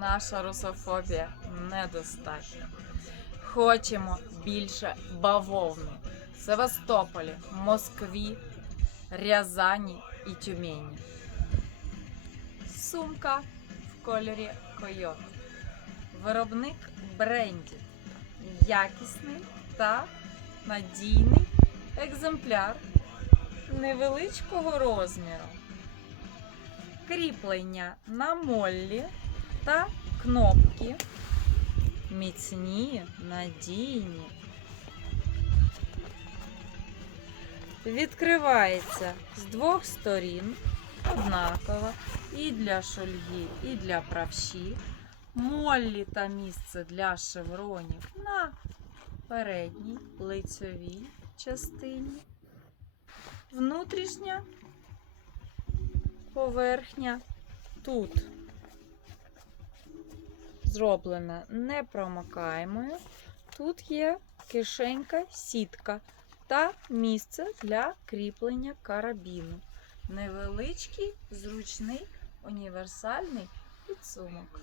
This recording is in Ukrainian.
наша русофобія недостатня. Хочемо більше бавовни. В Севастополі, Москві, Рязані і Тюмені. Сумка в кольорі койот. Виробник брендів. Якісний та надійний екземпляр невеличкого розміру. Кріплення на моллі та кнопки. Міцні, надійні. Відкривається з двох сторін однаково і для шульги, і для правші. Моллі та місце для шевронів на передній лицьовій частині. Внутрішня поверхня тут зроблена непромокаємою. Тут є кишенька, сітка та місце для кріплення карабіну. Невеличкий, зручний, універсальний підсумок.